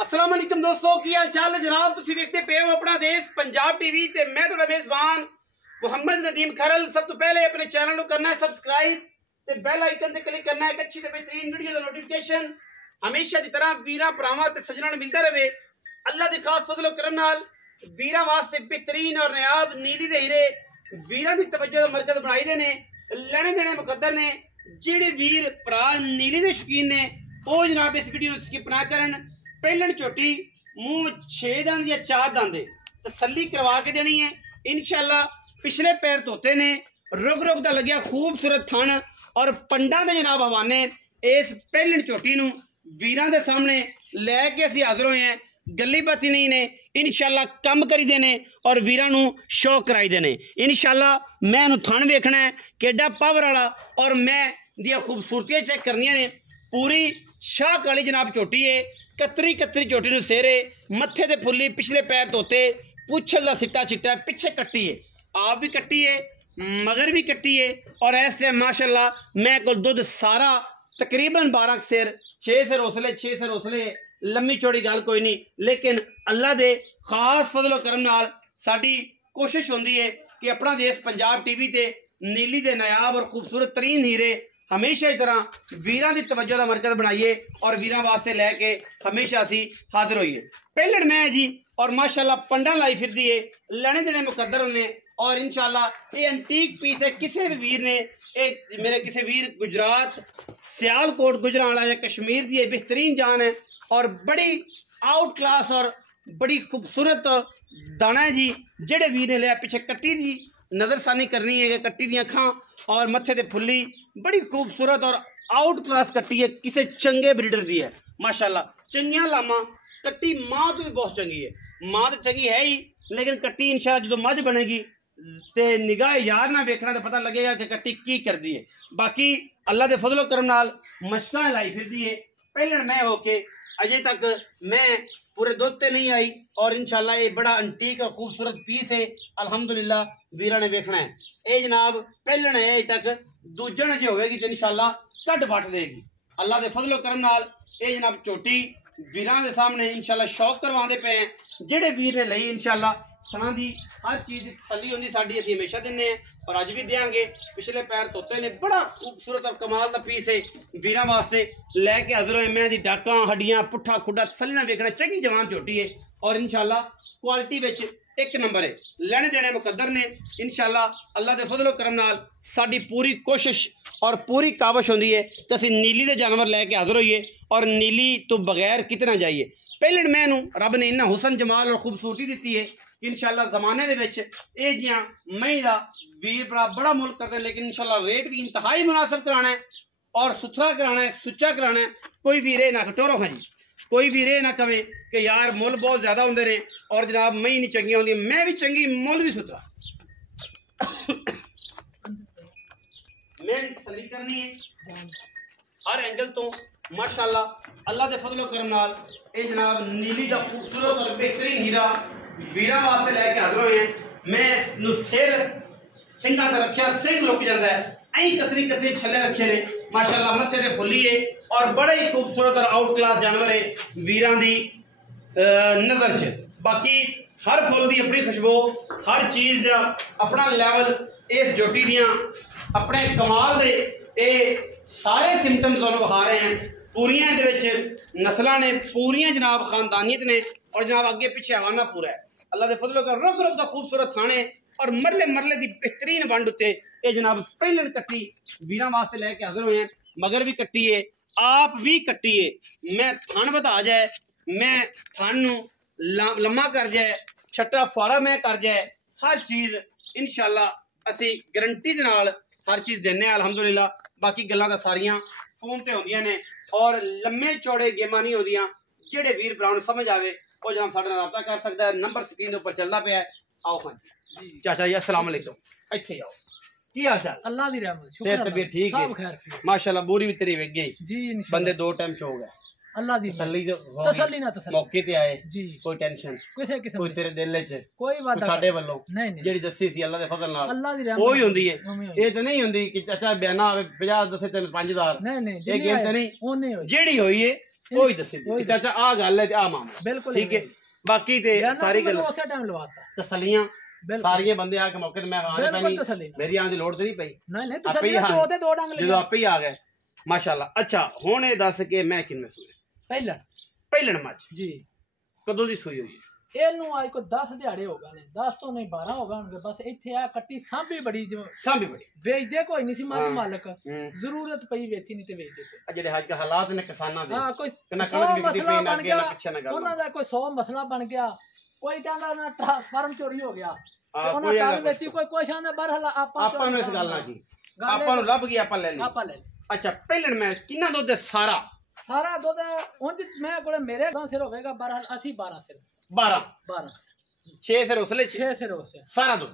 अस्सलाम वालेकुम दोस्तों, की हाल चाल है जनाब। तुसी देखते पे हो अपना देश पंजाब टीवी ते मैं तुहाडा मेज़बान मुहम्मद नदीम खरल। सब तो पहले अपने चैनल को करना है सब्सक्राइब ते बेल आइकन ते क्लिक करना है एक अच्छी ते बेहतरीन वीडियो का नोटिफिकेशन हमेशा की तरह वीरां भरावां ते सज्जनां नूं मिलदा रहे। अल्लाह दी खास फजलो करम नाल वीरां वास्ते बेहतरीन और नायाब नीली दे हीरे वीरां दी तवज्जो दा मरकज बनाई दे ने। लैणे देने मुकद्दर ने। जेड़े वीर भरा नीली दे शौकीन ने ओ जनाब इस वीडियो स्किप ना करन। पहलन चोटी मुंह 6 दंद या 4 दंद तसल्ली करवा के देनी है इंशाअल्लाह। पिछले पैर धोते ने रुग रुग दा लग्या खूबसूरत थन और पंडा दे जनाब हवाने इस पहलन चोटी नूं वीरां दे सामने लैके असीं हाज़र होए हैं। गली बाती नहीं ने इंशाअल्लाह कम करी देने और वीरां नूं शौक कराई देने इंशाअल्लाह। मैं इहनूं थन वेखना है केडा पावर वाला और मैं दियां खूबसूरतियां चेक करनियां ने। पूरी शाह काली जनाब चोटी है। कतरी कतरी चोटी नूं सेरे मत्थे ते फुल्ली पिछले पैर धोते पुछल दा सिट्टा चिट्टा पिछे कट्टी है आप भी कट्टी है मगर भी कट्टी है। और इस टाइम माशाअल्लाह मैं कोल दुध सारा तकरीबन 12 सिर 6 सिर हौसले लम्मी चौड़ी गल कोई नहीं, लेकिन अल्लाह दे खास फजलो करम नाल साडी कोशिश होंदी है कि अपना देश पंजाब टीवी ते नीली दे नायाब और खूबसूरत तरीन हीरे हमेशा इस तरह वीरां दी तवज्जो दा मरकज बनाइए और वीरां वास्ते लैके हमेशा असी हाजिर होइए। पहलड़ मैं जी और माशाअल्लाह पंडा लाई फिरदी है लैणे देने मुकद्दर होने और इंशाअल्लाह ये एंटीक पीस है। किसी भी वीर ने एक मेरे किसी वीर गुजरात सियालकोट गुजरावाला या कश्मीर की बेहतरीन जान है और बड़ी आउट क्लास और बड़ी खूबसूरत दाना है जी। जेड़े वीर ने लिया पिछे कट्टी दी नज़रसानी करनी है कि कट्टी दी अखां और मत्थे ते फुल्ली बड़ी खूबसूरत और आउट क्लास कट्टी है। किसी चंगे ब्रीडर दी है माशाअल्लाह। चंगियां लामा कट्टी माँ तो भी बहुत चंगी है, माँ तो चंगी है ही, लेकिन कट्टी इंशाअल्लाह जो मझ बनेगी ते निगाह यार ना वेखना तो पता लगेगा कि कट्टी की करती है। बाकी अल्लाह के फजलो करम नाल मशकां लाई फिरदी है। पहले मैं होके अजे तक मैं पूरे दुध ते नहीं आई और इंशाअल्लाह ये बड़ा अंटीक और खूबसूरत पीस है अल्हम्दुलिल्लाह वीरा ने वेखना है। ये जनाब पहलन है अजे तक दूजन जो होगी तो इंशाअल्लाह कट बट देगी अल्लाह के फजलो करम नाल। ये जनाब चोटी वीरां दे सामने इंशाअल्लाह शौक करवाते पे हैं। जेड़े वीर ने लई इंशाअल्लाह सना दी हर चीज़ की तसल्ली होंदी साडी असीं हमेशा दिंदे हैं और अज भी देंगे। पिछले पैर धोते ने बड़ा खूबसूरत और कमाल का पीस है वीरां वास्ते लैके हाजिर होए। मैं दी डाकां हड्डियां पुट्ठा खुड्डा तसल्ली नाल वेखना चंगी जवान झोटी है और इंशाअल्लाह क्वालिटी विच एक नंबर है। लैणे देने मुकद्दर ने इंशाअल्लाह। अल्लाह के फजलो करम नाल साडी पूरी कोशिश और पूरी काविश होंदी है कि असीं नीली दे जानवर लैके हाजिर होइए और नीली तो बगैर कितना जाइए। पहले मैनू रब ने इन्ना हुसन जमाल और खूबसूरती दी है इंशाअल्लाह। जमाने दे विच ये जियां मई दा वीर भरा बड़ा मुल्क करते हैं, लेकिन इंशाअल्लाह रेट भी इंतहाई मुनासिब कराना है और सुथरा कराना है, सुच्चा कराना है। कोई वीरे ना कटोरो हाँ जी, कोई वीरे ना कहे कि यार मुल बहुत ज्यादा होंगे ने और जनाब मई नहीं चंगी होंगी। मैं भी चंगी मुल भी सुथरा मैं तसल्ली करनी है हर एंगल तो माशाअल्लाह। अल्लाह के फजलो करम नाल ये जनाब नीली का खूबसूरत और बेहतरीन हीरा वीरां वास्ते लैके हाजिर होए हैं। मैं नूं सिर सिंघां ते रखिया सिंह लुक जाता है ऐ कतरी कतरी छल्ले रखे ने माशाअल्लाह। मत्थे ते फुल्ली है और बड़े ही खूबसूरत और आउट क्लास जानवर है वीरां दी नज़र च। बाकी हर फुल की अपनी खुशबू हर चीज़ का अपना लैवल इस जोटी दियां अपने कमाल दे ये सारे सिम्टम्स तुहानूं विखा रहे हैं। पूरियां दे विच नस्लां ने पूरियां जनाब खानदानियत ने और जनाब अगे पिछे हवाना पूरा है। अल्लाह के फजलों का रुक रुक का खूबसूरत थाने और मरले मरले की बेहतरीन वंड उत्ते ये जनाब पहलन कट्टी वीरां वास्ते लैके हाजिर हुए हैं। मगर भी कट्टी है आप भी कट्टी है। मैं थान बता जाए मैं थान नूं लम्मा कर जाए छट्टा फाड़ा मैं कर जाए हर चीज़ इंशाअल्लाह असी गारंटी दे नाल हर चीज़ देने अल्हम्दुलिल्लाह। बाकी गल्लां तां सारियां फोन ते होंदियां ने और लम्मे चौड़े गेमां नहीं होंदियां। जेड़े वीर भरा नूं समझ आवे वो जनाब साडे नाल राबता कर सकता है। नंबर स्क्रीन के ऊपर चलता पे है। आओ हाँ जी चाचा जी अस्सलाम वालेकुम इत्थे आओ। की हाल चाल? अल्लाह दी रहमत शुक्र तबीयत ठीक है माशाअल्लाह। बोरी भी तेरी वेग गई जी बंदे 2 टाइम चो गए अल्लाह दी तसल्ली ना तसल्ली मौके ते आए जी कोई टेंशन किसी किस्म कोई तेरे दिल च कोई बात साडे वल्लों नहीं नहीं जेड़ी दस्सी सी अल्लाह दे फजल नाल अल्लाह दी रहमत ओही होंदी है। ये तो नहीं होंदी कि चाचा बयाना आवे 50 दसे 3 5000 नहीं नहीं ये गेम तो नहीं जेड़ी होई है ਉਹੀ ਦੱਸੀ ਚਾਚਾ ਆ ਗੱਲ ਹੈ ਤੇ ਆ ਮਾਮਲਾ ਬਿਲਕੁਲ ਠੀਕ ਹੈ ਬਾਕੀ ਤੇ ਸਾਰੀ ਗੱਲ ਉਸੇ ਟਾਈਮ ਲਵਾਤਾ ਤਸੱਲੀਆਂ ਸਾਰੀਆਂ ਬੰਦੇ ਆ ਕੇ ਮੌਕੇ ਤੇ ਮੈਂ ਆਣ ਪੈਣੀ ਮੇਰੀ ਆਣ ਦੀ ਲੋੜ ਤੇ ਨਹੀਂ ਪਈ ਨਹੀਂ ਤਸੱਲੀਆਂ ਦੋ ਤੇ ਦੋ ਡੰਗ ਜਦੋਂ ਆਪੇ ਹੀ ਆ ਗਏ ਮਾਸ਼ਾਅੱਲਾ ਅੱਛਾ ਹੁਣ ਇਹ ਦੱਸ ਕੇ ਮੈਂ ਕਿੰਨੇ ਸੂਏ ਪਹਿਲਣ ਮੱਝ ਜੀ ਕਦੋਂ ਦੀ ਸੂਈ ਹੋਈ ਇਹਨੂੰ ਅੱਜ ਕੋਈ 10 ਦਿਹਾੜੇ ਹੋ ਗਏ ਨੇ 10 ਤੋਂ ਨਹੀਂ 12 ਹੋ ਗਏ ਬਸ ਇੱਥੇ ਆ ਕੱਟੀ ਸਾਂਭੀ ਬੜੀ ਵੇਚਦੇ ਕੋਈ ਨਹੀਂ ਸੀ ਮਾਲਕ ਜ਼ਰੂਰਤ ਪਈ ਵੇਚੀ ਨਹੀਂ ਤੇ ਵੇਚਦੇ ਆ ਜਿਹੜੇ ਅੱਜ ਹਾਲਾਤ ਨੇ ਕਿਸਾਨਾਂ ਦੇ ਹਾਂ ਕੋਈ ਮਸਲਾ ਬਣ ਗਿਆ ਉਹਨਾਂ ਦਾ ਕੋਈ 100 ਮਸਲਾ ਬਣ ਗਿਆ ਕੋਈ ਕਹਿੰਦਾ ਉਹਨਾਂ ਟ੍ਰਾਂਸਫਾਰਮ ਚੋਰੀ ਹੋ ਗਿਆ ਉਹਨਾਂ ਕੱਲ ਵੇਚੀ ਕੋਈ ਆਂਦਾ ਬਰਹਲ ਆਪਾਂ ਨੂੰ ਇਸ ਗੱਲ ਨਾਲ ਕੀ ਆਪਾਂ ਨੂੰ ਲੱਭ ਗਿਆ ਆਪਾਂ ਲੈ ਲਈ ਅੱਛਾ ਪਹਿਲਣ ਮੈਂ ਕਿੰਨਾ ਦੁੱਧ ਸਾਰਾ ਦੁੱਧ ਉਂਝ ਮੈਂ ਕੋਲੇ ਮੇਰੇ ਸਿਰ ਹੋਵੇਗਾ ਬਰਹਲ ਅਸੀਂ 12 ਸਿਰ 12 6 ਸਿਰ ਉਸਲੇ 6 ਸਿਰ ਉਸਲੇ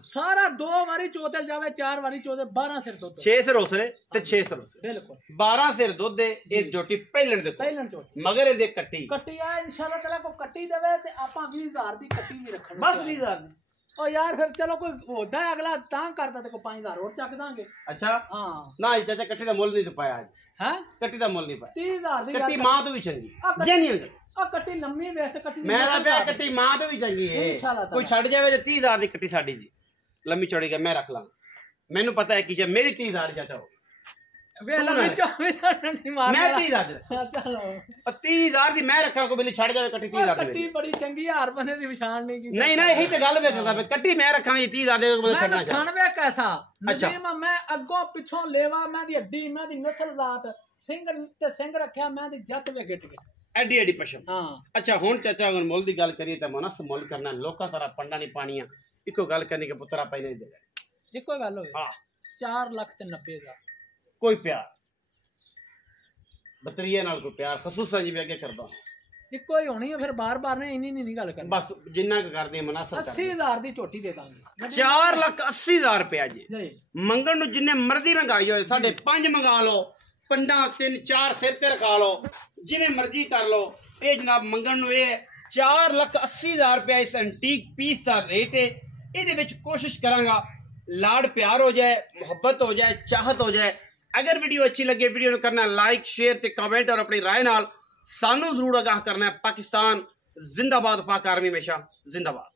ਸਾਰਾ ਦੋ ਵਾਰੀ ਚੋਤਲ ਜਾਵੇ 4 ਵਾਰੀ ਚੋਤੇ 12 ਸਿਰ ਦੁੱਧ 6 ਸਿਰ ਉਸਲੇ ਤੇ 6 ਸਿਰ ਉਸਲੇ ਬਿਲਕੁਲ 12 ਸਿਰ ਦੁੱਧ ਇਹ ਜੋਟੀ ਪਹਿਲਣ ਦੇ ਪਹਿਲਣ ਚੋਟੀ ਮਗਰ ਇਹਦੇ ਕੱਟੀ ਆ ਇਨਸ਼ਾਅੱਲਾ ਤੇਰਾ ਕੋ ਕੱਟੀ ਦੇਵੇ ਤੇ ਆਪਾਂ 20000 ਦੀ ਕੱਟੀ ਵੀ ਰੱਖਣੀ ਬਸ 20000 ਦੀ ਉਹ ਯਾਰ ਫਿਰ ਚਲੋ ਕੋਈ ਹੋਦਾ ਅਗਲਾ ਤਾਂ ਕਰਦਾ ਤੇ ਕੋ 5000 ਹੋਰ ਚੱਕ ਦਾਂਗੇ ਅੱਛਾ ਹਾਂ ਨਾ ਚਾਚਾ ਕੱਟੀ ਦਾ ਮੁੱਲ ਨਹੀਂ ਪਾਇਆ ਅੱਜ ਹੈ ਕੱਟੀ ਦਾ ਮੁੱਲ ਨਹੀਂ ਪਾਇਆ 30000 ਦੀ ਕੱਟੀ ਮਾਂ ਤੋਂ ਵੀ ਚੰਗੀ ਜੈਨੂਇਨ ਆ ਕੱਟੀ ਲੰਮੀ ਵੇਖ ਤੇ ਕੱਟੀ ਮੈਂ ਤਾਂ ਪਿਆ ਕੱਟੀ ਮਾਂ ਤੋਂ ਵੀ ਚੰਗੀ ਏ ਕੋਈ ਛੱਡ ਜਾਵੇ ਤੇ 30000 ਦੀ ਕੱਟੀ ਸਾਡੀ ਜੀ ਲੰਮੀ ਚੌੜੀ ਕੇ ਮੈਂ ਰੱਖ ਲਾਂ ਮੈਨੂੰ ਪਤਾ ਹੈ ਕਿ ਜੇ ਮੇਰੀ 30000 ਚਾਚਾ ਹੋ ਵੇਲਾ ਵਿੱਚ ਨਹੀਂ ਮਾਰਦਾ ਮੈਂ 30000 ਚਲੋ 30000 ਦੀ ਮੈਂ ਰੱਖਾਂ ਕੋ ਬਿੱਲੀ ਛੱਡ ਜਾਵੇ ਕੱਟੀ 30000 ਦੀ ਕੱਟੀ ਬੜੀ ਚੰਗੀ ਹਾਰ ਬੰਦੇ ਦੀ ਵਿਸ਼ਾਨ ਨਹੀਂ ਕੀ ਨਹੀਂ ਨਾ ਇਹੀ ਤੇ ਗੱਲ ਵੇਖਦਾ ਮੈਂ ਕੱਟੀ ਮੈਂ ਰੱਖਾਂ 30000 ਦੇ ਕੋਲ ਛੱਡਣਾ ਚਾਹ ਖਾਨਵੇ ਕੈਸਾ ਨਦੀਮ ਮੈਂ ਅੱਗੋਂ ਪਿੱਛੋਂ ਲੇਵਾ ਮੈਂ ਦੀ ਹੱਡੀ ਮੈਂ ਦੀ ਨਸਲ ਜ਼ਾਤ ਸਿੰਘ ਤੇ ਸਿੰਘ ਰੱਖਿਆ ਮੈਂ ਦੀ ਜੱਤ ਵੇ ਗਿੱਟ ਕੇ ਐਡੀ ਪਸ਼ਮ ਹਾਂ ਅੱਛਾ ਹੁਣ ਚਾਚਾ ਅਗਰ ਮੁੱਲ ਦੀ ਗੱਲ ਕਰੀਏ ਤਾਂ ਮਨਸ ਮੁੱਲ ਕਰਨਾ ਲੋਕਾਂ ਸਾਰਾ ਪੰਡਾ ਨਹੀਂ ਪਾਣੀਆਂ ਇੱਕੋ ਗੱਲ ਕਰਨੀ ਕਿ ਪੁੱਤਰਾ ਪਹਿਲੇ ਦੇ ਇੱਕੋ ਗੱਲ ਹੋਵੇ ਹਾਂ 4,90,000 ਕੋਈ ਪਿਆਰ ਬਤਰੀਏ ਨਾਲ ਕੋਈ ਪਿਆਰ ਖਸੂਸਾ ਜਿਵੇਂ ਅੱਗੇ ਕਰਦਾ ਇੱਕੋ ਹੀ ਹੋਣੀ ਹੈ ਫਿਰ ਬਾਰ-ਬਾਰ ਨੇ ਇੰਨੀ ਨਹੀਂ ਗੱਲ ਕਰਨੀ ਬਸ ਜਿੰਨਾ ਕੁ ਕਰਦੇ ਮਨਾਸਬ 80000 ਦੀ ਝੋਟੀ ਦੇ ਦਾਂਗੇ 4,80,000 ਰੁਪਇਆ ਜੀ ਮੰਗਣ ਨੂੰ ਜਿੰਨੇ ਮਰਜ਼ੀ ਮੰਗਾਈ ਹੋਏ 5.5 ਮੰਗਾ ਲਓ ਪੰਡਾ 3-4 ਸਿਰ ਤੇ ਰਖਾ ਲਓ ਜਿਵੇਂ ਮਰਜ਼ੀ ਕਰ ਲਓ ਇਹ ਜਨਾਬ ਮੰਗਣ ਨੂੰ ਇਹ 4,80,000 ਰੁਪਇਆ ਇਸ ਐਂਟੀਕ ਪੀਸ ਦਾ ਰੇਟ ਹੈ ਇਹਦੇ ਵਿੱਚ ਕੋਸ਼ਿਸ਼ ਕਰਾਂਗਾ ਲਾਡ ਪਿਆਰ ਹੋ ਜਾਏ ਮੁਹੱਬਤ ਹੋ ਜਾਏ ਚਾਹਤ ਹੋ ਜਾਏ अगर वीडियो अच्छी लगे वीडियो को करना लाइक शेयर ते कमेंट और अपनी राय नाल सानू जरूर आगाह करना है पाकिस्तान जिंदाबाद पाक आर्मी हमेशा जिंदाबाद।